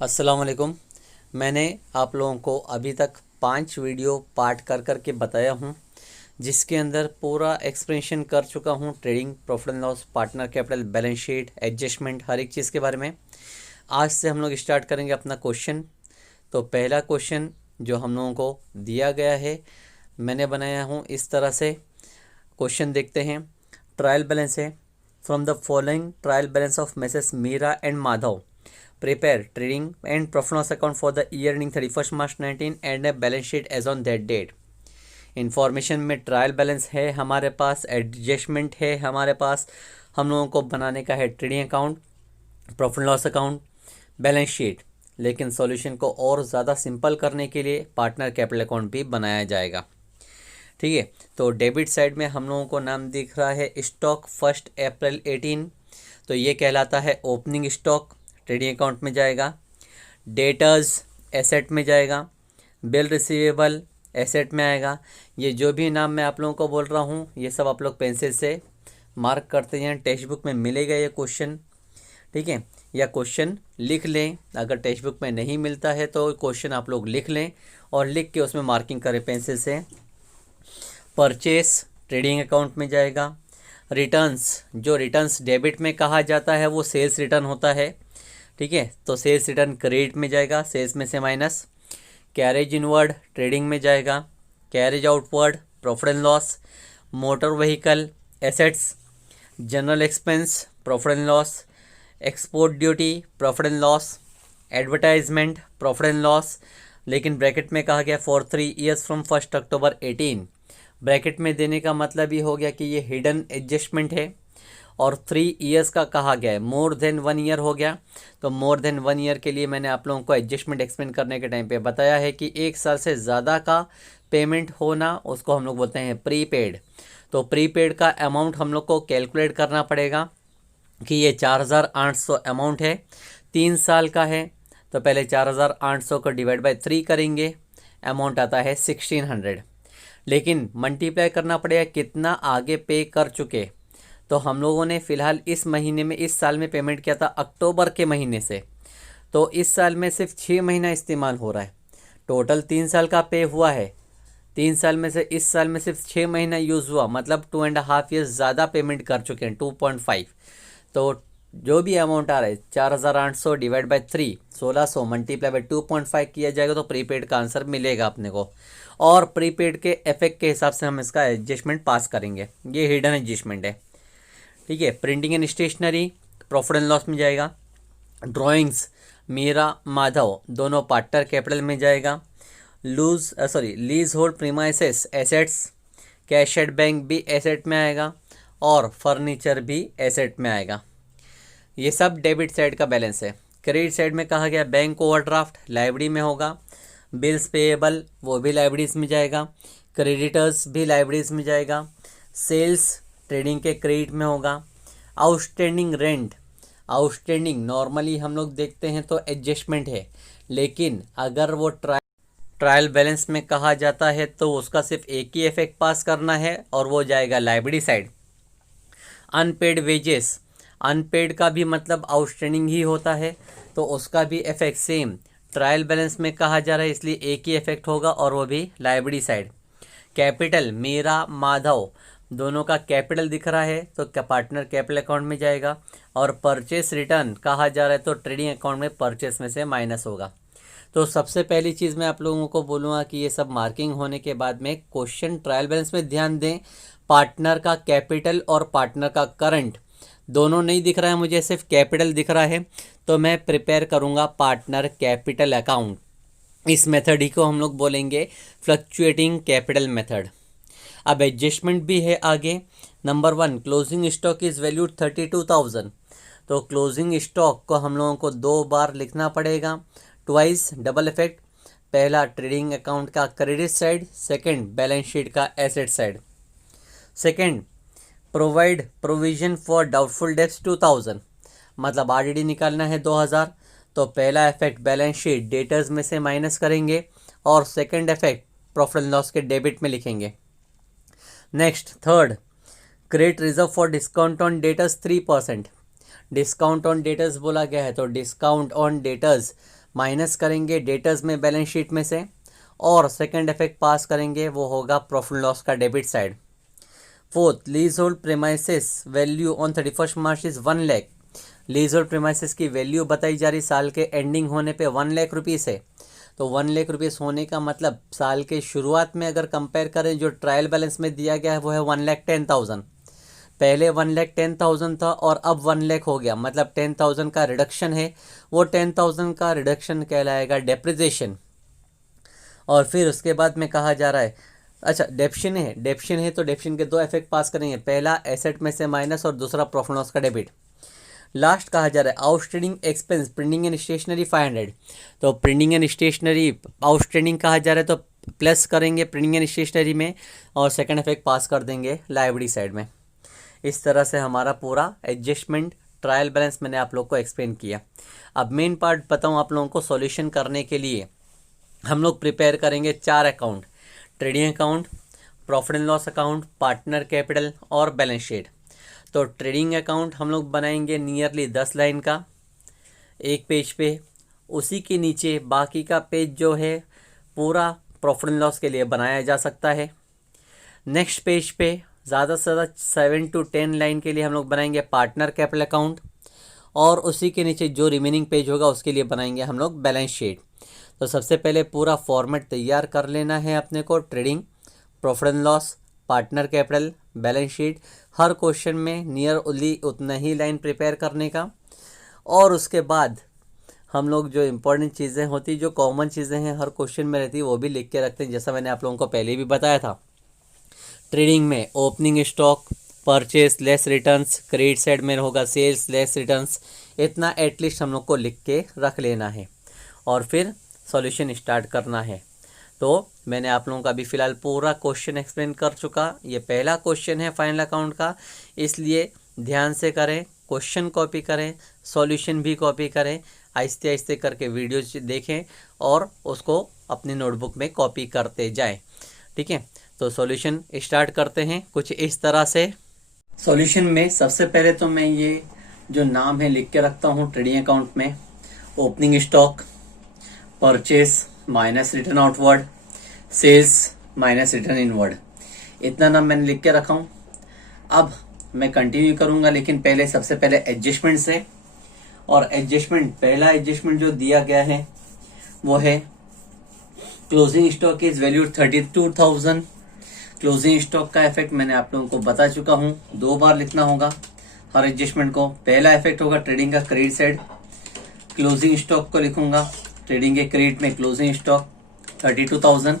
अस्सलाम वालेकुम। मैंने आप लोगों को अभी तक 5 वीडियो पार्ट कर के बताया हूँ, जिसके अंदर पूरा एक्सप्लेनेशन कर चुका हूँ trading, profit and loss, partner capital, balance sheet, adjustment, हर एक चीज़ के बारे में। आज से हम लोग स्टार्ट करेंगे अपना क्वेश्चन। तो पहला क्वेश्चन जो हम लोगों को दिया गया है, मैंने बनाया हूँ इस तरह से। क्वेश्चन देखते हैं। ट्रायल बैलेंस है। From the following trial balance of Messrs Meera and Madhav prepare trading and profit loss account for the year ending 31st March 19 and a balance sheet as on that date। Information में trial balance है हमारे पास, adjustment है हमारे पास, हम लोगों को बनाने का है trading account, profit loss account, balance sheet. लेकिन सॉल्यूशन को और ज़्यादा सिंपल करने के लिए पार्टनर कैपिटल अकाउंट भी बनाया जाएगा। ठीक है, तो डेबिट साइड में हम लोगों को नाम दिख रहा है स्टॉक 1 अप्रैल 18, तो ये कहलाता है ओपनिंग स्टॉक, ट्रेडिंग अकाउंट में जाएगा। डेटर्स एसेट में जाएगा। बिल रिसीवेबल एसेट में आएगा। ये जो भी नाम मैं आप लोगों को बोल रहा हूँ, ये सब आप लोग पेंसिल से मार्क करते हैं। टेक्स्ट बुक में मिलेगा ये क्वेश्चन, ठीक है, या क्वेश्चन लिख लें। अगर टेक्स्ट बुक में नहीं मिलता है तो क्वेश्चन आप लोग लिख लें और लिख के उसमें मार्किंग करें पेंसिल से। परचेस ट्रेडिंग अकाउंट में जाएगा। रिटर्न्स, जो रिटर्न्स डेबिट में कहा जाता है वो सेल्स रिटर्न होता है, ठीक है, तो सेल्स रिटर्न क्रेडिट में जाएगा, सेल्स में से माइनस। कैरेज इनवर्ड ट्रेडिंग में जाएगा। Carriage outward profit and loss. Motor vehicle assets, general expense profit and loss. Export duty profit and loss. Advertisement profit and loss, लेकिन ब्रैकेट में कहा गया for 3 years from 1 October 18। Bracket में देने का मतलब ये हो गया कि ये हिडन एडजस्टमेंट है। और 3 ईयर्स का कहा गया है, मोर देन 1 ईयर हो गया, तो मोर देन 1 ईयर के लिए मैंने आप लोगों को एडजस्टमेंट एक्सप्लेन करने के टाइम पे बताया है कि 1 साल से ज़्यादा का पेमेंट होना उसको हम लोग बोलते हैं प्रीपेड। तो प्रीपेड का अमाउंट हम लोग को कैलकुलेट करना पड़ेगा कि ये 4800 अमाउंट है, 3 साल का है, तो पहले 4800 को डिवाइड बाय 3 करेंगे, अमाउंट आता है 1600। लेकिन मल्टीप्लाई करना पड़ेगा कितना आगे पे कर चुके। तो हम लोगों ने फ़िलहाल इस महीने में, इस साल में पेमेंट किया था अक्टूबर के महीने से, तो इस साल में सिर्फ 6 महीना इस्तेमाल हो रहा है। टोटल 3 साल का पे हुआ है, 3 साल में से इस साल में सिर्फ 6 महीना यूज़ हुआ, मतलब 2.5 ईयर्स ज़्यादा पेमेंट कर चुके हैं, 2.5। तो जो भी अमाउंट आ रहा है 4800 डिवाइड बाई 3, 1600 मल्टीप्लाई बाई 2.5 किया जाएगा तो प्रीपेड का आंसर मिलेगा अपने को। और प्रीपेड के इफेक्ट के हिसाब से हम इसका एडजस्टमेंट पास करेंगे। ये हिडन एडजस्टमेंट है, ठीक है। Printing and stationery profit and loss में जाएगा। ड्राइंग्स मीरा माधव दोनों पार्टनर कैपिटल में जाएगा। Lease hold premises assets, cash at bank भी एसेट में आएगा और फर्नीचर भी एसेट में आएगा। ये सब डेबिट साइड का बैलेंस है। क्रेडिट साइड में कहा गया बैंक ओवरड्राफ्ट लाइब्रेरी में होगा। बिल्स पेएबल वो भी लाइब्रेरीज में जाएगा। क्रेडिटर्स भी लाइब्रेरीज में जाएगा। सेल्स ट्रेडिंग के क्रेडिट में होगा। आउटस्टैंडिंग रेंट, आउटस्टैंडिंग नॉर्मली हम लोग देखते हैं तो एडजस्टमेंट है, लेकिन अगर वो ट्रायल बैलेंस में कहा जाता है तो उसका सिर्फ एक ही इफेक्ट पास करना है और वो जाएगा library side. Unpaid wages, unpaid का भी मतलब आउटस्टैंडिंग ही होता है, तो उसका भी इफेक्ट सेम ट्रायल बैलेंस में कहा जा रहा है, इसलिए एक ही इफेक्ट होगा और वो भी library side. Capital Meera Madhav दोनों का कैपिटल दिख रहा है तो पार्टनर कैपिटल अकाउंट में जाएगा। और परचेस रिटर्न कहा जा रहा है तो ट्रेडिंग अकाउंट में परचेस में से माइनस होगा। तो सबसे पहली चीज़ मैं आप लोगों को बोलूँगा कि ये सब मार्किंग होने के बाद में क्वेश्चन ट्रायल बैलेंस में ध्यान दें। पार्टनर का कैपिटल और पार्टनर का करंट दोनों नहीं दिख रहा है, मुझे सिर्फ कैपिटल दिख रहा है, तो मैं प्रिपेयर करूँगा पार्टनर कैपिटल अकाउंट। इस मेथड ही को हम लोग बोलेंगे फ्लक्चुएटिंग कैपिटल मेथड। अब एडजस्टमेंट भी है आगे। Number 1, closing stock is valued 32,000, तो क्लोजिंग स्टॉक को हम लोगों को 2 बार लिखना पड़ेगा, ट्वाइस, डबल इफेक्ट। पहला ट्रेडिंग अकाउंट का credit side, second balance sheet का asset side. Second, provide provision for doubtful debts 2000, मतलब आरडीडी निकालना है 2000, तो पहला इफेक्ट बैलेंस शीट डेटर्स में से माइनस करेंगे और second effect profit and loss के डेबिट में लिखेंगे। Next, third, credit reserve for discount on debtors 3%। Discount on debtors बोला गया है तो डिस्काउंट ऑन डेटर्स माइनस करेंगे डेटर्स में बैलेंस शीट में से, और सेकंड इफेक्ट पास करेंगे वो होगा प्रॉफिट एंड लॉस का debit side. Fourth, lease hold premises value on 31 March is 1 lakh. Lease hold premises की वैल्यू बताई जा रही साल के एंडिंग होने पे 1 लाख रुपीज़ है। तो 1 लाख रुपीज़ होने का मतलब साल के शुरुआत में अगर कंपेयर करें जो ट्रायल बैलेंस में दिया गया है वो है 1,10,000। पहले 1,10,000 था और अब 1 लाख हो गया, मतलब 10,000 का रिडक्शन है। वो 10,000 का रिडक्शन कहलाएगा डेप्रिसिएशन। और फिर उसके बाद में कहा जा रहा है, अच्छा डेप्शन है तो डेप्शन के दो इफेक्ट पास करेंगे, पहला एसेट में से माइनस और दूसरा प्रॉफिट लॉस का डेबिट। लास्ट कहा जा रहा है outstanding expense printing and stationery 500। तो प्रिंटिंग एंड स्टेशनरी आउटस्टैंडिंग कहा जा रहा है तो प्लस करेंगे प्रिंटिंग एंड स्टेशनरी में, और सेकंड इफेक्ट पास कर देंगे लायबिलिटी साइड में। इस तरह से हमारा पूरा एडजस्टमेंट ट्रायल बैलेंस मैंने आप लोग को एक्सप्लेन किया। अब मेन पार्ट बताऊँ आप लोगों को, सॉल्यूशन करने के लिए हम लोग प्रिपेयर करेंगे 4 account, trading account, profit and loss account, partner capital और बैलेंस शीट। तो ट्रेडिंग अकाउंट हम लोग बनाएंगे नियरली 10 लाइन का एक पेज पे। उसी के नीचे बाकी का पेज जो है पूरा प्रॉफिट एंड लॉस के लिए बनाया जा सकता है। नेक्स्ट पेज पे ज़्यादा से ज़्यादा 7 to 10 लाइन के लिए हम लोग बनाएंगे पार्टनर कैपिटल अकाउंट, और उसी के नीचे जो रिमेनिंग पेज होगा उसके लिए बनाएंगे हम लोग बैलेंस शीट। तो सबसे पहले पूरा फॉर्मेट तैयार कर लेना है अपने को, trading, profit and loss, partner capital, balance sheet, her question में नियरली उतना ही लाइन प्रिपेयर करने का। और उसके बाद हम लोग जो इम्पोर्टेंट चीज़ें होती, जो कॉमन चीज़ें हैं हर क्वेश्चन में रहती, वो भी लिख के रखते हैं, जैसा मैंने आप लोगों को पहले भी बताया था। ट्रेडिंग में opening stock, purchase less returns, credit side में होगा सेल्स लेस रिटर्न्स, इतना एटलीस्ट हम लोग को लिख के रख लेना है और फिर सॉल्यूशन स्टार्ट करना है। तो मैंने आप लोगों का अभी फ़िलहाल पूरा क्वेश्चन एक्सप्लेन कर चुका। ये पहला क्वेश्चन है फाइनल अकाउंट का, इसलिए ध्यान से करें, क्वेश्चन कॉपी करें, सॉल्यूशन भी कॉपी करें, आहिस्ते आहिस्ते करके वीडियोज देखें और उसको अपनी नोटबुक में कॉपी करते जाएं। ठीक है, तो सॉल्यूशन स्टार्ट करते हैं कुछ इस तरह से। सॉल्यूशन में सबसे पहले तो मैं ये जो नाम है लिख के रखता हूँ ट्रेडिंग अकाउंट में, opening stock, purchase minus return outward, sales minus return inward, इतना नाम मैंने लिख के रखा हूँ। अब मैं कंटिन्यू करूंगा, लेकिन पहले सबसे पहले एडजस्टमेंट से, और एडजस्टमेंट पहला एडजस्टमेंट जो दिया गया है वो है closing stock is valued 32,000। Closing stock का इफेक्ट मैंने आप लोगों को बता चुका हूँ, 2 बार लिखना होगा हर एडजस्टमेंट को। पहला इफेक्ट होगा ट्रेडिंग का क्रेडिट साइड, क्लोजिंग स्टॉक को लिखूंगा ट्रेडिंग के क्रेडिट में क्लोजिंग स्टॉक 32,000,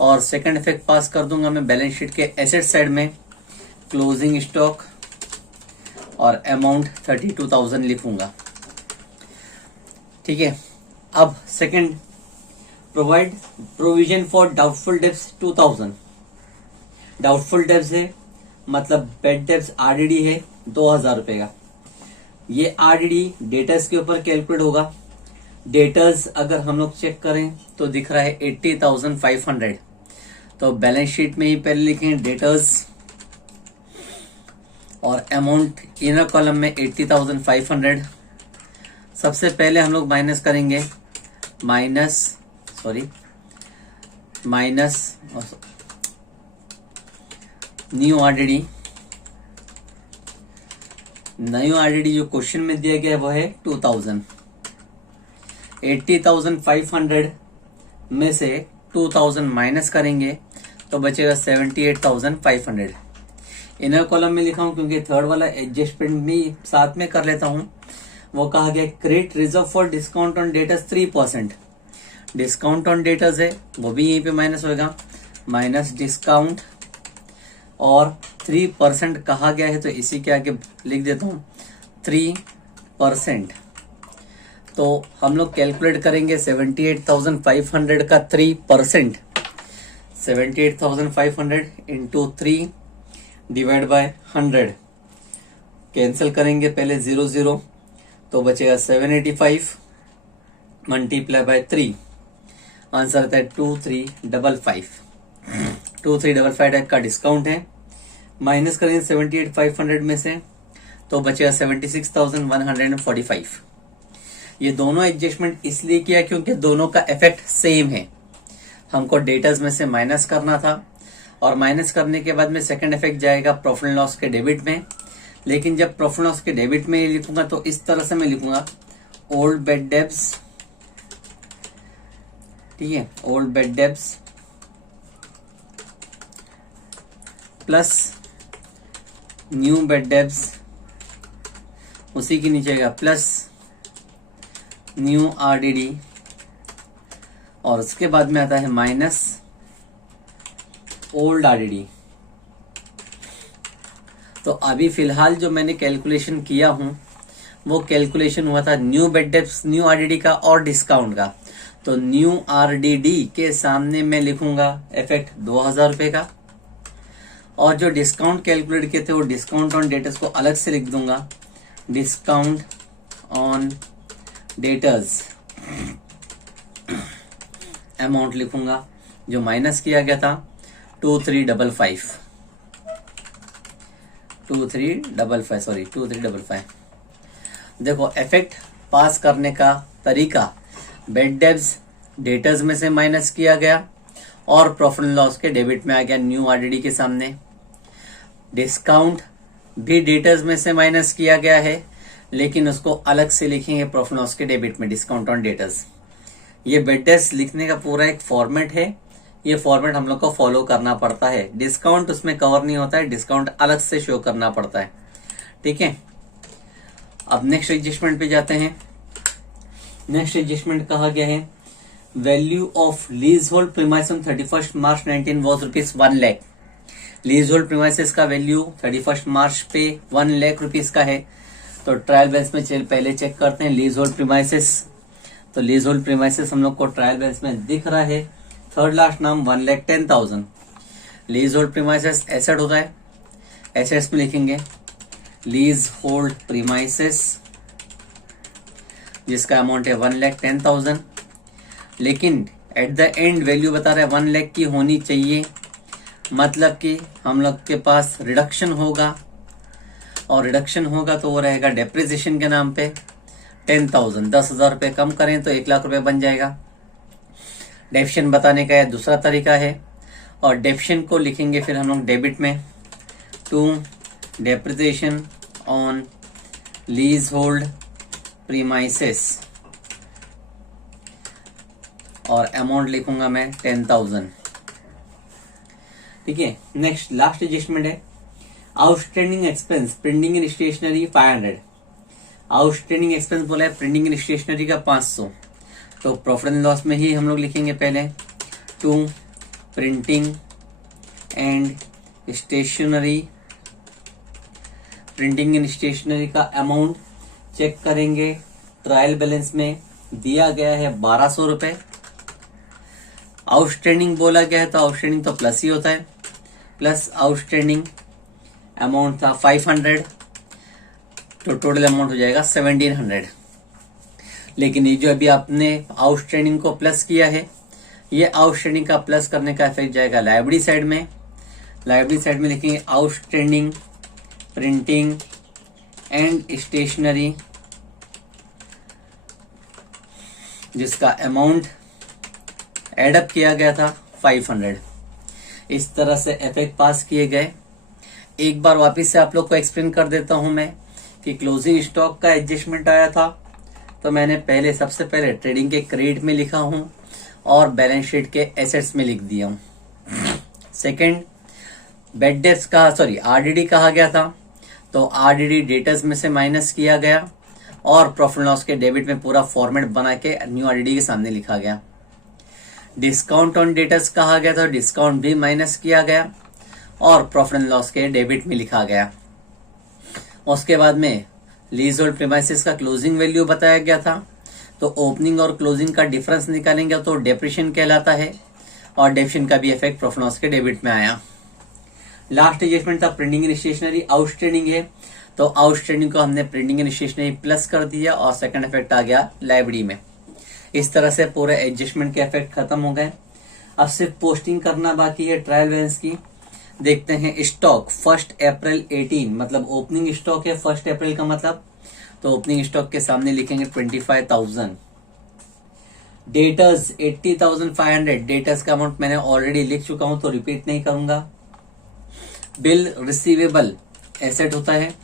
और सेकंड इफेक्ट पास कर दूंगा मैं बैलेंस शीट के एसेट साइड में क्लोजिंग स्टॉक और अमाउंट 32,000 लिखूंगा। ठीक है, अब second, provide provision for doubtful debts 2,000। Doubtful debts है मतलब बेड डेब्ट्स आरडीडी है 2,000 रुपए का। ये आरडीडी डेटर्स के ऊपर कैलकुलेट होगा। डेटर्स अगर हम लोग चेक करें तो दिख रहा है 80,500। तो बैलेंस शीट में ही पहले लिखें डेटर्स और अमाउंट इनर कॉलम में 80,500। सबसे पहले हम लोग माइनस करेंगे minus new RDD. New RDD जो क्वेश्चन में दिया गया है वो है 2,000। 80,500 में से 2,000 माइनस करेंगे तो बचेगा 78,500। इनर कॉलम में लिखा हूं क्योंकि थर्ड वाला एडजस्टमेंट भी साथ में कर लेता हूं। वो कहा गया credit reserve for discount on debtors 3%। Discount on debtors है वो भी यहीं पे माइनस होगा, माइनस डिस्काउंट, और 3% कहा गया है तो इसी के आगे लिख देता हूं 3%। तो हम लोग कैलकुलेट करेंगे 78,500 का 3%, 78,500 इंटू 3 डिवाइड बाय 100। कैंसिल करेंगे पहले 0 तो बचेगा 785 मल्टीप्लाई बाय 3। आंसर आता है 2355। 2355 का डिस्काउंट है, माइनस करेंगे 78,500 में से तो बचेगा 76,145। ये दोनों एडजस्टमेंट इसलिए किया क्योंकि दोनों का इफेक्ट सेम है। हमको डेटर्स में से माइनस करना था और माइनस करने के बाद में सेकंड इफेक्ट जाएगा प्रॉफिट एंड लॉस के डेबिट में। लेकिन जब प्रॉफिट एंड लॉस के डेबिट में लिखूंगा तो इस तरह से मैं लिखूंगा ओल्ड बेड डेब्स, ठीक है, old bed debts plus new bad debts, उसी के नीचे आएगा प्लस न्यू आरडीडी, और उसके बाद में आता है माइनस ओल्ड आरडीडी। तो अभी फिलहाल जो मैंने कैलकुलेशन किया हूं वो कैलकुलेशन हुआ था new bad debts, new RDD का और डिस्काउंट का। तो न्यू आरडीडी के सामने मैं लिखूंगा इफेक्ट 2000 रुपए का, और जो डिस्काउंट कैलकुलेट किए थे वो डिस्काउंट ऑन डेटर्स को अलग से लिख दूंगा, डिस्काउंट ऑन डेटर्स अमाउंट लिखूंगा जो माइनस किया गया था 2355। देखो इफेक्ट पास करने का तरीका, बेड डेब्स डेटर्स में से माइनस किया गया और प्रॉफिट एंड लॉस के डेबिट में आ गया न्यू आरडीडी के सामने। डिस्काउंट भी डेटर्स में से माइनस किया गया है, लेकिन उसको अलग से लिखेंगे प्रॉफिट एंड लॉस के डेबिट में, डिस्काउंट ऑन डेटर्स। ये बेड डेब्स लिखने का पूरा एक फॉर्मेट है, ये फॉर्मेट हम लोग को फॉलो करना पड़ता है। डिस्काउंट उसमें कवर नहीं होता है, डिस्काउंट अलग से शो करना पड़ता है, ठीक है। अब नेक्स्ट एडजस्टमेंट पे जाते हैं। नेक्स्ट एडजस्टमेंट कहा गया है value of lease hold premise on 31 March 19 was rupees 1 lakh. Lease hold premises का वैल्यू 31 मार्च पे 1 लाख रुपीज का है। तो ट्रायल बैलेंस में पहले चेक करते हैं लीज होल्ड प्रीमाइसेस। तो लीज होल्ड प्रीमाइसेस हम लोग को ट्रायल बैलेंस में दिख रहा है, थर्ड लास्ट नाम 1,10,000। लीज होल्ड प्रीमाइसेस एसेट होता है, एसेट्स में लिखेंगे लीज होल्ड प्रीमाइसेस जिसका अमाउंट है 1,10,000। लेकिन एट द एंड वैल्यू बता रहा है 1 लाख की होनी चाहिए, मतलब कि हम लोग के पास रिडक्शन होगा, और रिडक्शन होगा तो वो रहेगा डेप्रिसिएशन के नाम पे 10,000। 10,000 रुपये कम करें तो 1 लाख रुपए बन जाएगा। डेप्शन बताने का यह दूसरा तरीका है, और डेप्शन को लिखेंगे फिर हम लोग डेबिट में to depreciation on leasehold premises, और अमाउंट लिखूंगा मैं 10,000, ठीक है। नेक्स्ट लास्ट एडजस्टमेंट है outstanding expense printing and stationery 500। Outstanding expense बोला है प्रिंटिंग एंड स्टेशनरी का 500। तो प्रॉफिट एंड लॉस में ही हम लोग लिखेंगे पहले to printing and stationery, printing and stationery का अमाउंट चेक करेंगे। ट्रायल बैलेंस में दिया गया है 1200 रुपए। आउटस्टैंडिंग बोला गया है तो आउटस्टैंडिंग तो प्लस ही होता है, प्लस आउटस्टैंडिंग अमाउंट था 500, तो टोटल अमाउंट हो जाएगा 1700। लेकिन ये जो अभी आपने आउटस्टैंडिंग को प्लस किया है, ये आउटस्टैंडिंग का प्लस करने का इफेक्ट जाएगा लायबिलिटी साइड में। लायबिलिटी साइड में लिखेंगे आउटस्टैंडिंग प्रिंटिंग एंड स्टेशनरी जिसका अमाउंट एडअप किया गया था 500। इस तरह से इफेक्ट पास किए गए। एक बार वापस से आप लोग को एक्सप्लेन कर देता हूं मैं कि क्लोजिंग स्टॉक का एडजस्टमेंट आया था, तो मैंने पहले सबसे पहले ट्रेडिंग के क्रेडिट में लिखा हूं और बैलेंस शीट के एसेट्स में लिख दिया हूं। सेकंड, बेड डेब्स का आरडीडी कहा गया था, तो आरडीडी डेटर्स में से माइनस किया गया और प्रॉफिट लॉस के डेबिट में पूरा फॉर्मेट बना के न्यू आरडीडी के सामने लिखा गया। डिस्काउंट ऑन डेटर्स कहा गया था, डिस्काउंट भी माइनस किया गया और प्रॉफिट एंड लॉस के डेबिट में लिखा गया। उसके बाद में लीज होल्ड प्रीमाइसेस का क्लोजिंग वैल्यू बताया गया था, तो ओपनिंग और क्लोजिंग का डिफरेंस निकालेंगे तो डेप्रिशिएशन कहलाता है, और डेप्रिशिएशन का भी इफेक्ट प्रॉफिट लॉस के डेबिट में आया। लास्ट एडजस्टमेंट था प्रिंटिंग एंड स्टेशनरी। आउटस्टैंडिंग है तो आउटस्टैंडिंग को हमने प्रिंटिंग एंड स्टेशनरी प्लस कर दिया और सेकंड इफेक्ट आ गया लायबिलिटी में। इस तरह से पूरे एडजस्टमेंट के इफेक्ट खत्म हो गए। अब सिर्फ पोस्टिंग करना बाकी है ट्रायल बैलेंस की। देखते हैं स्टॉक 1 अप्रैल 18, मतलब ओपनिंग स्टॉक है 1 अप्रैल का, मतलब तो ओपनिंग स्टॉक के सामने लिखेंगे 25,000। डेटर्स 80,500, डेटर्स का अमाउंट मैंने ऑलरेडी लिख चुका हूं तो रिपीट नहीं करूंगा। बिल रिसीवेबल एसेट होता है,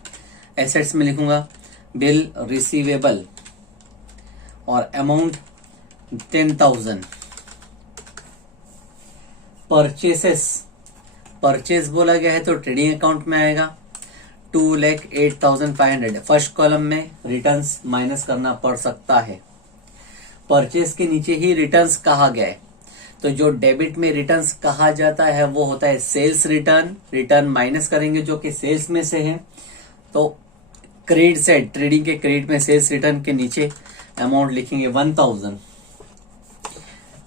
एसेट्स में लिखूंगा बिल रिसीवेबल और अमाउंट 10,000। परचेसेस, परचेज बोला गया है तो ट्रेडिंग अकाउंट में आएगा 2,08,500। फर्स्ट कॉलम में रिटर्न्स माइनस करना पड़ सकता है। परचेज के नीचे ही रिटर्न्स कहा गया है, तो जो डेबिट में रिटर्न्स कहा जाता है वो होता है सेल्स रिटर्न। रिटर्न माइनस करेंगे जो कि सेल्स में से है, तो क्रेडिट साइड, ट्रेडिंग के क्रेडिट में सेल्स रिटर्न के नीचे अमाउंट लिखेंगे 1,000।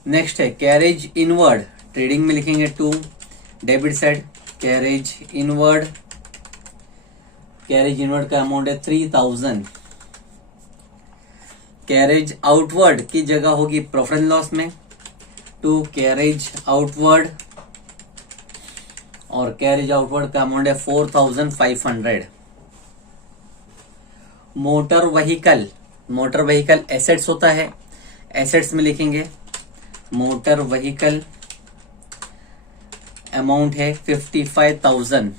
नेक्स्ट है कैरेज इनवर्ड, ट्रेडिंग में लिखेंगे 2। Debit side carriage inward, carriage inward का अमाउंट है 3,000। कैरेज आउटवर्ड की जगह होगी प्रॉफिट एंड लॉस में 2 कैरेज आउटवर्ड, और कैरेज आउटवर्ड का अमाउंट है 4,500। Motor vehicle, motor vehicle assets होता है, एसेट्स में लिखेंगे मोटर व्हीकल, अमाउंट है 55,000।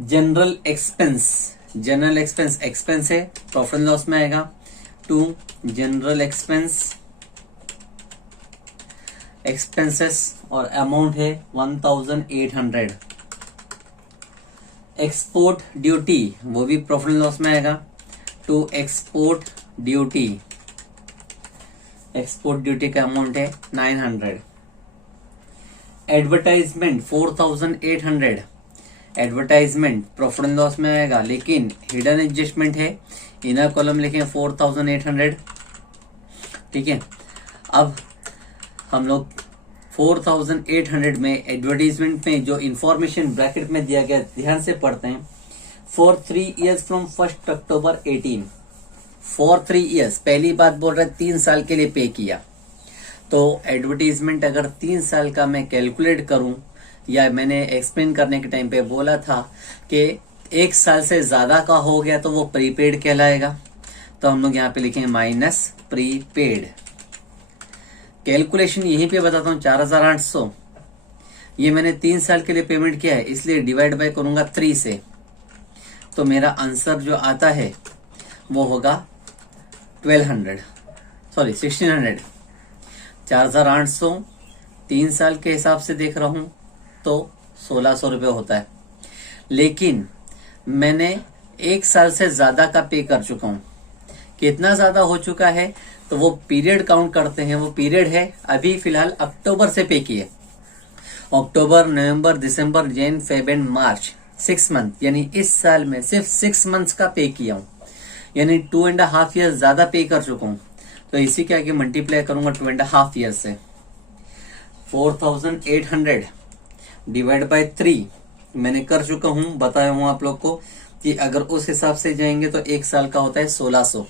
General expense, general expense expense है, प्रॉफिट एंड लॉस में आएगा 2 जनरल एक्सपेंस, एक्सपेंसेस और अमाउंट है 1,800। एक्सपोर्ट ड्यूटी वो भी प्रॉफिट एंड लॉस में आएगा 2 एक्सपोर्ट ड्यूटी, एक्सपोर्ट ड्यूटी का अमाउंट है 900। Advertisement 4,800, advertisement profit and loss में आएगा, लेकिन हिडन एडजस्टमेंट है, इनर कॉलम लिखें 4,800। ठीक है, अब हम लोग 4,800 में एडवर्टाइजमेंट में जो इंफॉर्मेशन ब्रैकेट में दिया गया ध्यान से पढ़ते हैं। For 3 years from 1 October 18, for 3 years, पहली बात बोल रहा है 3 साल के लिए पे किया, तो एडवर्टीजमेंट अगर 3 साल का मैं कैलकुलेट करूं, या मैंने एक्सप्लेन करने के टाइम पे बोला था कि 1 साल से ज्यादा का हो गया तो वो प्रीपेड कहलाएगा, तो हम लोग यहाँ पे लिखेंगे माइनस प्रीपेड। कैलकुलेशन यहीं पे बताता हूँ 4,800, ये मैंने 3 साल के लिए पेमेंट किया है इसलिए डिवाइड बाय करूंगा 3 से, तो मेरा आंसर जो आता है वो होगा 1,600। 4,800 3 साल के हिसाब से देख रहा हूं तो 1,600 रुपये होता है, लेकिन मैंने 1 साल से ज्यादा का पे कर चुका हूं। कितना ज्यादा हो चुका है तो वो पीरियड काउंट करते हैं, वो पीरियड है अभी फिलहाल अक्टूबर से पे किए, October, November, December, Jan, Feb and March, 6 month, यानी इस साल में सिर्फ 6 मंथ्स का पे किया हूं, यानी 2.5 ईयर ज्यादा पे कर चुका हूं, तो इसी के आगे मल्टीप्लाई करूंगा 2.5 ईयर से। 4,800 डिवाइड बाय 3 मैंने कर चुका हूं, बताया हूं आप लोग को कि अगर उस हिसाब से जाएंगे तो 1 साल का होता है 1,600,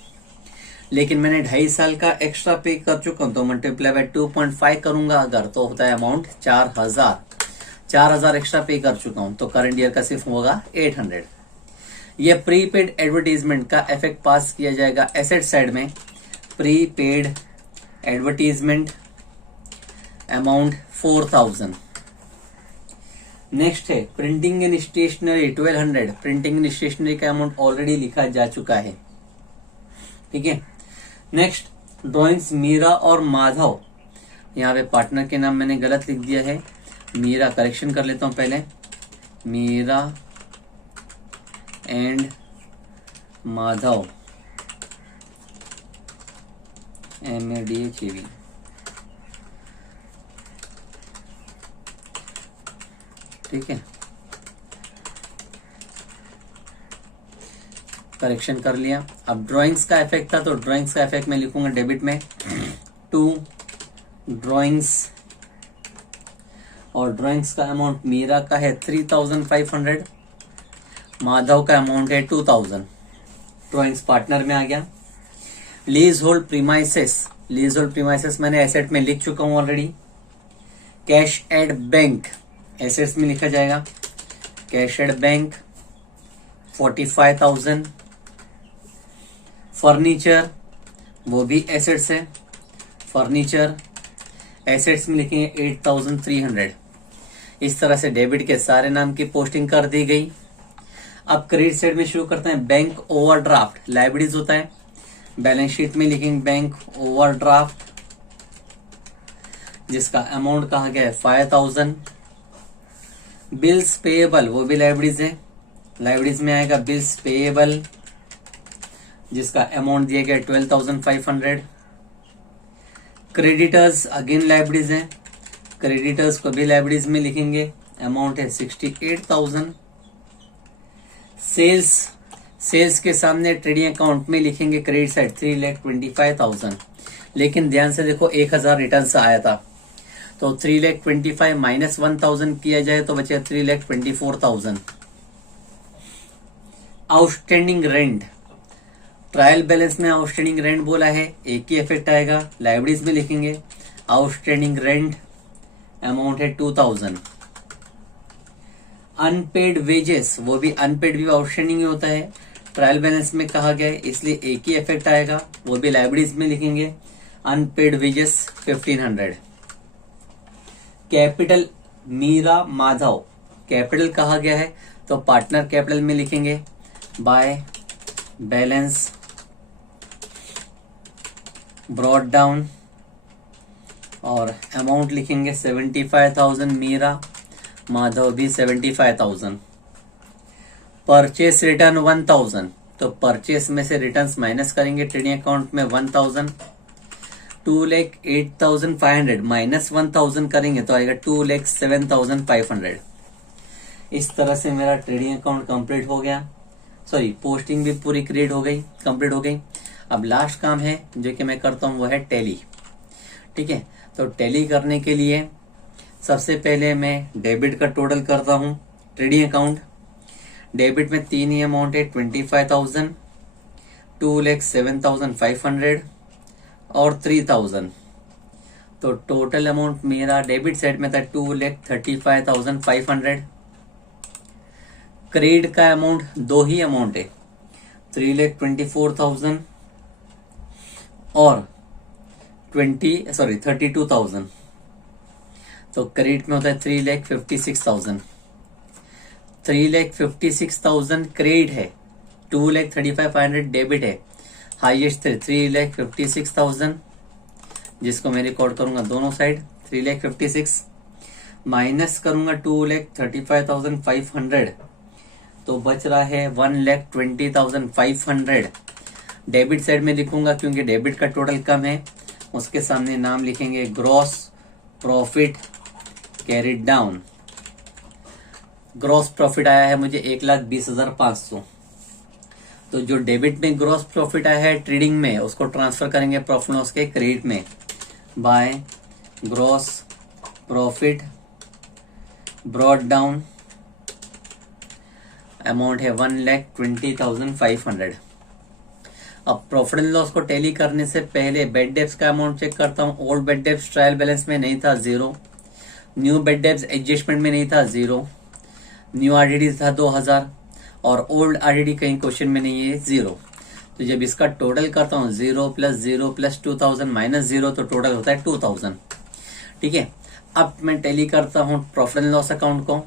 लेकिन मैंने 2.5 साल का एक्स्ट्रा पे कर चुका हूं तो मल्टीप्लाई बाय 2.5 करूंगा अगर, तो होता है अमाउंट 4,000 एक्स्ट्रा पे कर चुका हूं, तो करंट ईयर का सिर्फ होगा 800। ये प्रीपेड एडवर्टीजमेंट का इफेक्ट पास किया जाएगा एसेट साइड में, प्रीपेड एडवर्टीजमेंट अमाउंट 4,000। नेक्स्ट है printing and stationery 1,200, printing and stationery का अमाउंट ऑलरेडी लिखा जा चुका है। ठीक है, नेक्स्ट ड्राइंग्स मीरा और माधव, यहाँ पे पार्टनर के नाम मैंने गलत लिख दिया है, मीरा, करेक्शन कर लेता हूं पहले, मीरा एंड माधव MADHAV, ठीक है, करेक्शन कर लिया। अब ड्राइंग्स का इफेक्ट था तो ड्राइंग्स का इफेक्ट मैं लिखूंगा डेबिट में 2 ड्राइंग्स, और ड्राइंग्स का अमाउंट मीरा का है 3,500, माधव का अमाउंट है 2,000, ड्राइंग्स पार्टनर में आ गया। Lease hold premises, lease hold premises मैंने एसेट में लिख चुका हूं already. Cash at bank assets में लिखा जाएगा, कैश एट बैंक 45,000। फर्नीचर वो भी एसेट्स है, फर्नीचर एसेट्स में लिखेंगे 8,300। इस तरह से डेबिट के सारे नाम की पोस्टिंग कर दी गई। अब क्रेडिट साइड में शुरू करते हैं। बैंक ओवरड्राफ्ट लाइबिलिटीज होता है, बैलेंस शीट में लिखेंगे बैंक ओवरड्राफ्ट, जिसका अमाउंट कहा गया है 5,000। बिल्स पेएबल वो भी लाइबिलिटीज है, लाइबिलिटीज में आएगा बिल्स पेएबल, जिसका अमाउंट दिया गया 12,500। क्रेडिटर्स अगेन लाइबिलिटीज है, क्रेडिटर्स को भी लाइबिलिटीज में लिखेंगे, अमाउंट है 68,000। सेल्स के सामने ट्रेडिंग अकाउंट में लिखेंगे क्रेडिट साइड 3,25,000। लेकिन ध्यान से देखो 1,000 रिटर्न से आया था, तो 3,25,000 माइनस 1,000 किया जाए तो बचे 3,24,000। आउटस्टैंडिंग रेंट, ट्रायल बैलेंस में आउटस्टैंडिंग रेंट बोला है, एक ही इफेक्ट आएगा, लाइबिलिटीज में लिखेंगे आउटस्टैंडिंग रेंट, अमाउंट है 2,000। अनपेड वेजेस वो भी अनपेड भी आउटस्टैंडिंग ही होता है, ट्रायल बैलेंस में कहा गया है इसलिए एक ही इफेक्ट आएगा, वो भी लाइबिलिटीज में लिखेंगे unpaid wages 1,500। Capital Meera Madhav, capital कहा गया है तो पार्टनर कैपिटल में लिखेंगे बाय बैलेंस ब्रॉट डाउन, और अमाउंट लिखेंगे 75,000। मीरा माधव भी 75,000। परचेस रिटर्न 1,000, तो परचेस में से रिटर्न्स माइनस करेंगे ट्रेडिंग अकाउंट में 1,000। 2,08,500 माइनस 1,000 करेंगे तो आएगा 2,07,500। इस तरह से मेरा ट्रेडिंग अकाउंट कंप्लीट हो गया, सॉरी पोस्टिंग भी पूरी क्रिएट हो गई, कंप्लीट हो गई। अब लास्ट काम है जो कि मैं करता हूं वो है टैली। ठीक है, तो टैली करने के लिए सबसे पहले मैं डेबिट का टोटल करता हूं। ट्रेडिंग अकाउंट डेबिट में तीन ही अमाउंट है 25,000, 2,07,500 और 3,000। तो टोटल अमाउंट मेरा डेबिट साइड में था 2,35,500। क्रेडिट का अमाउंट दो ही अमाउंट है 3,24,000 और 32,000। तो क्रेडिट में होता है 3,56,000। 3,56,000 क्रेडिट है, 2,35,500 डेबिट है, हाईएस्ट 3,56,000, जिसको मैं रिकॉर्ड करूंगा दोनों साइड 3,56,000 माइनस करूंगा 2,35,500, तो बच रहा है 1,20,500। डेबिट साइड में लिखूंगा क्योंकि डेबिट का टोटल कम है, उसके सामने नाम लिखेंगे gross profit carried down. Gross profit आया है मुझे 1,20,500। तो जो डेबिट में ग्रॉस प्रॉफिट आया है ट्रेडिंग में, उसको ट्रांसफर करेंगे प्रॉफिट लॉस के क्रेडिट में by gross profit brought down, amount है 1,20,500। अब प्रॉफिट एंड लॉस को टैली करने से पहले बेड डेब्ट्स का अमाउंट चेक करता हूँ। Old bed debts trial balance में नहीं था 0, न्यू बेड डेब्ट्स एडजस्टमेंट में नहीं था 0, न्यू आरडीडी था 2,000 और ओल्ड आरडीडी कहीं क्वेश्चन में नहीं है 0। तो जब इसका टोटल करता हूँ 0 + 0 + 2,000 माइनस 0, तो टोटल होता है 2,000। ठीक है, अब मैं टैली करता हूँ प्रॉफिट एंड लॉस अकाउंट को।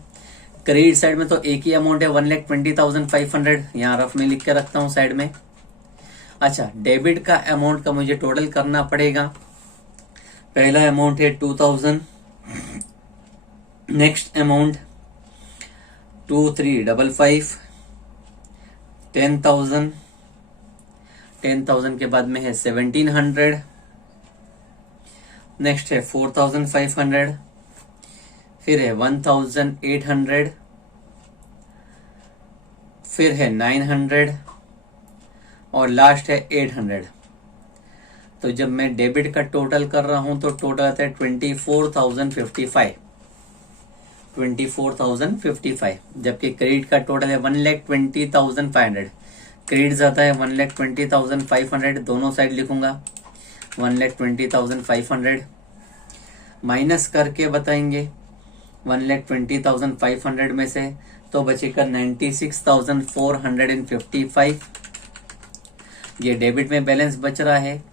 क्रेडिट साइड में तो एक ही अमाउंट है 1,20,500, यहाँ रफ में लिख के रखता हूँ साइड में। अच्छा, डेबिट का अमाउंट का मुझे टोटल करना पड़ेगा। पहला अमाउंट है 2,000, नेक्स्ट अमाउंट 2,355, 10,000, 10,000 के बाद में है 1,700, नेक्स्ट है 4,500, फिर है 1,800, फिर है 900 और लास्ट है 800। तो जब मैं डेबिट का टोटल कर रहा हूं तो टोटल आता है 24,055, 24,055, जबकि क्रेडिट का टोटल है 1,20,500। क्रेडिट आता है 1,20,500, दोनों साइड लिखूंगा 1,20,500 माइनस करके बताएंगे 1,20,500 में से तो बचेगा 96,455। ये डेबिट में बैलेंस बच रहा है,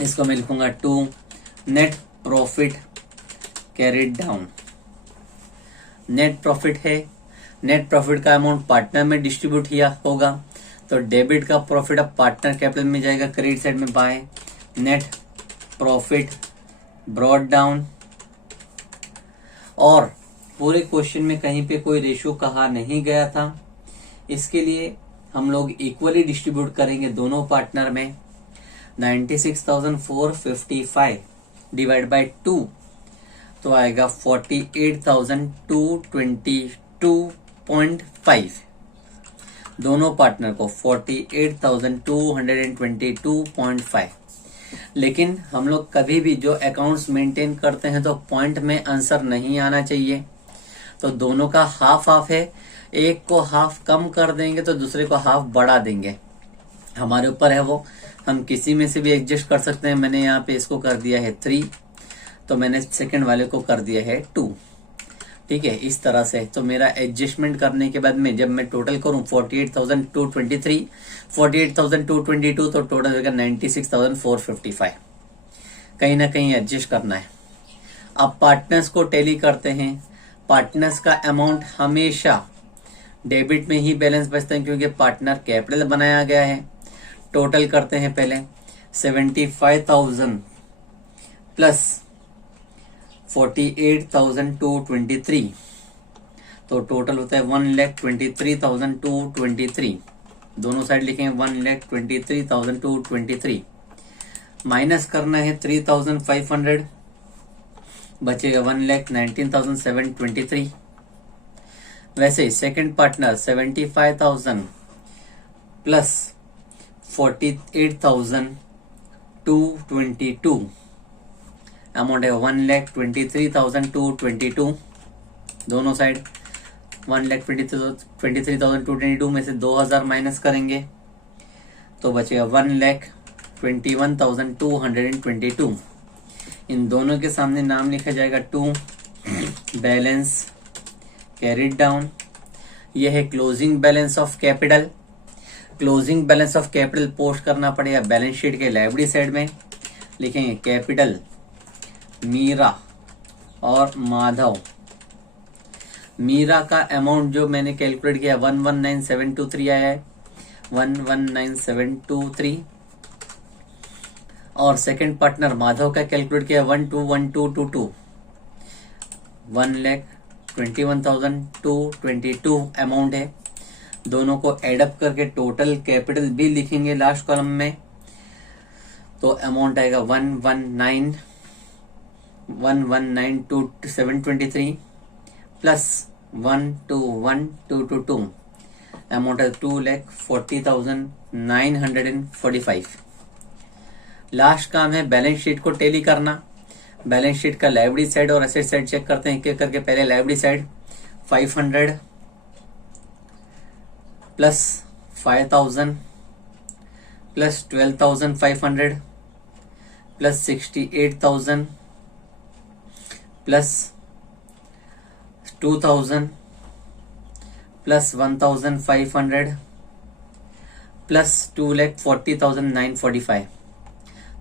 इसको मैं लिखूंगा 2 net profit carried down. Net profit है, नेट प्रॉफिट का अमाउंट पार्टनर में डिस्ट्रीब्यूट किया होगा, तो डेबिट का प्रॉफिट अब पार्टनर कैपिटल में जाएगा, क्रेडिट साइड में by net profit brought down. और पूरे क्वेश्चन में कहीं पे कोई रेशियो कहा नहीं गया था, इसके लिए हम लोग इक्वली डिस्ट्रीब्यूट करेंगे दोनों पार्टनर में। 96,455 डिवाइड बाय 2 तो आएगा 48,222.5। दोनों पार्टनर को 48,222.5। लेकिन हम लोग कभी भी जो अकाउंट्स मेंटेन करते हैं तो पॉइंट में आंसर नहीं आना चाहिए, तो दोनों का हाफ हाफ है, एक को हाफ कम कर देंगे तो दूसरे को हाफ बढ़ा देंगे, हमारे ऊपर है वो। हम किसी में से भी एडजस्ट कर सकते हैं। मैंने यहाँ पे इसको कर दिया है 3, तो मैंने सेकंड वाले को कर दिया है 2। ठीक है, इस तरह से। तो मेरा एडजस्टमेंट करने के बाद में जब मैं टोटल करूं 48,223, 48,222, तो टोटल होगा 96,455। कहीं ना कहीं एडजस्ट करना है। अब पार्टनर्स को टैली करते हैं। पार्टनर्स का अमाउंट हमेशा डेबिट में ही बैलेंस बचता है, क्योंकि पार्टनर कैपिटल बनाया गया है। टोटल करते हैं पहले 75,000 प्लस 48,223, तो टोटल होता है 1,23,223। दोनों साइड लिखेंगे 1,23,223। माइनस करना है 3,500, बचेगा 1,19,723। वैसे ही सेकेंड पार्टनर 75,000 प्लस 48,222, अमाउंट है 1,23,222। दोनों साइड 1,23,222 में से 2,000 माइनस करेंगे तो बचेगा 1,21,222। इन दोनों के सामने नाम लिखा जाएगा 2 बैलेंस कैरिड डाउन। यह है closing balance of capital. Closing balance of capital post करना पड़ेगा बैलेंस शीट के लायबिलिटी साइड में। लिखेंगे कैपिटल मीरा और माधव। मीरा का अमाउंट जो मैंने कैलकुलेट किया 119,723 आया है, 119,723। और सेकंड पार्टनर माधव का कैलकुलेट किया 121222, 1,21,222 अमाउंट है। दोनों को एडअप करके टोटल कैपिटल भी लिखेंगे लास्ट कॉलम में, तो अमाउंट आएगा 119,723 प्लस 121,222, अमाउंट है 2,40,945। लास्ट काम है बैलेंस शीट को टैली करना। बैलेंस शीट का लायबिलिटी साइड और एसेट साइड चेक करते हैं एक एक करके। पहले liability side 500 plus 5,000 plus 12,500 plus 68,000 plus 2,000 plus 1,500 plus 2,40,945,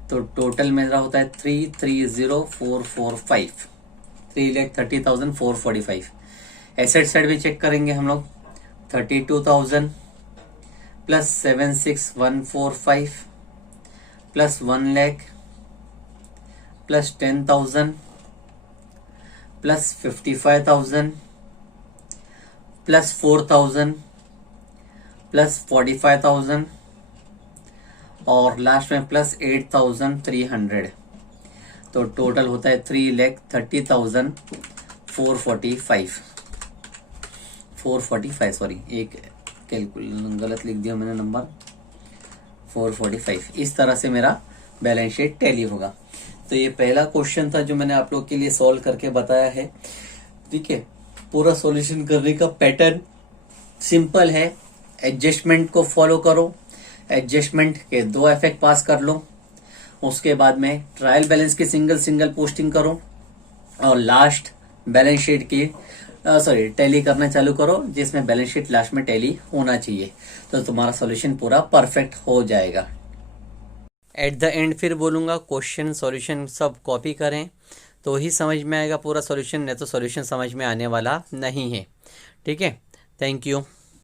तो टोटल मेरा होता है 330,445, 3,30,445। एसेट साइड भी चेक करेंगे हम लोग 32,000 plus 76,145 plus 1 lakh plus 10,000 plus 55,000 plus 4,000 plus 45,000 और लास्ट में प्लस 8,300, तो टोटल होता है 3,30,445। सॉरी, एक गलत लिख दिया मैंने नंबर, 445। इस तरह से मेरा बैलेंस शीट टैली होगा। तो ये पहला क्वेश्चन था जो मैंने आप लोग के लिए सॉल्व करके बताया है। ठीक है, पूरा सॉल्यूशन करने का पैटर्न सिंपल है। एडजस्टमेंट को फॉलो करो, एडजस्टमेंट के 2 इफेक्ट पास कर लो, उसके बाद में ट्रायल बैलेंस की सिंगल पोस्टिंग करो और लास्ट बैलेंस शीट की सॉरी टैली करना चालू करो, जिसमें बैलेंस शीट लास्ट में टैली होना चाहिए, तो तुम्हारा सॉल्यूशन पूरा परफेक्ट हो जाएगा। एट द एंड फिर बोलूँगा क्वेश्चन सॉल्यूशन सब कॉपी करें तो ही समझ में आएगा पूरा सॉल्यूशन, नहीं तो सॉल्यूशन समझ में आने वाला नहीं है। ठीक है, थैंक यू।